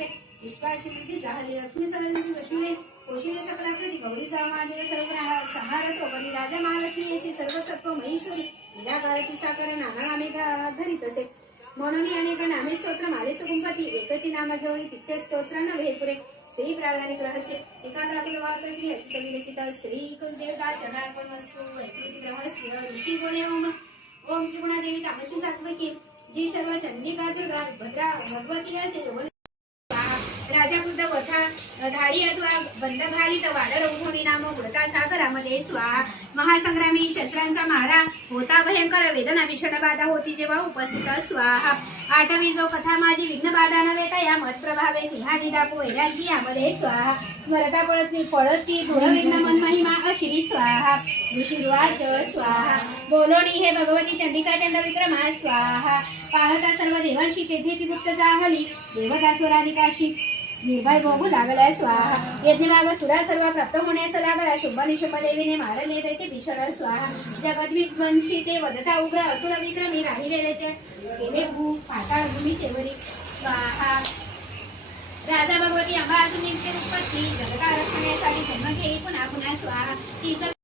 पुष्पे विश्वाशी वृद्धी जाहली लक्ष्मी सरस्वती लक्ष्मीने कोशिले सकला प्रति गौरी महादेव सर्व संहारतो बली राजा महालक्ष्मी येसी सर्व सत्व महेश्वरी निराकारती साकार नाना नामे धरित असे म्हणून अनेक नामे स्तोत्र माले सुकुंपती एकची नाम घेऊन तिथे स्तोत्र न भेपुरे श्री प्राधानिक रहस्य एका प्राप्त वाहत श्री अच्युत विरचित श्री कुलदेवता चंद्रार्पण वस्तू ऐकृतिक रहस्य ऋषी बोले ओम ओम त्रिगुणादेवी तामसी सात्विकी जी सर्व चंडिका दुर्गा भद्रा भगवती असे राजा कृत वथा धाडी अथवा बंद घालीत वादळ उठवणी नाम उडता सागरामध्ये स्वाहा महासंग्रामी शस्त्रांचा मारा होता भयंकर वेदना भीषण बाधा होती जेव्हा उपस्थित स्वाहा आठवी जो कथा माझी विघ्न बाधा नव्हे या मत प्रभावे सिंहादी दापू वैरागी यामध्ये स्वाहा स्मरता पळती दूरविघ्न मन महिमा अशी स्वाहा ऋषिर्वाच स्वाहा बोलोणी हे भगवती चंडिका चंड विक्रमा स्वाहा पाहता सर्व देवांशी तेथे ती गुप्त जाहली देवता स्वराधिकाशी निर्भय बघू लागला स्वाहा यज्ञभाग सुरा सर्व प्राप्त होण्यास लागला शुभ निशुभ देवीने मारले ते भीषण स्वाहा जगद्विध्वंसी ते वदता उग्र अतुल विक्रमी राहिलेले ते गेले भू पाताळ भूमीचे वरी स्वाहा राजा भगवती अंबा असून निघते उत्पत्ती जगता रक्षण्यासाठी जन्म घेई पुन्हा पुन्हा स्वाहा तिचं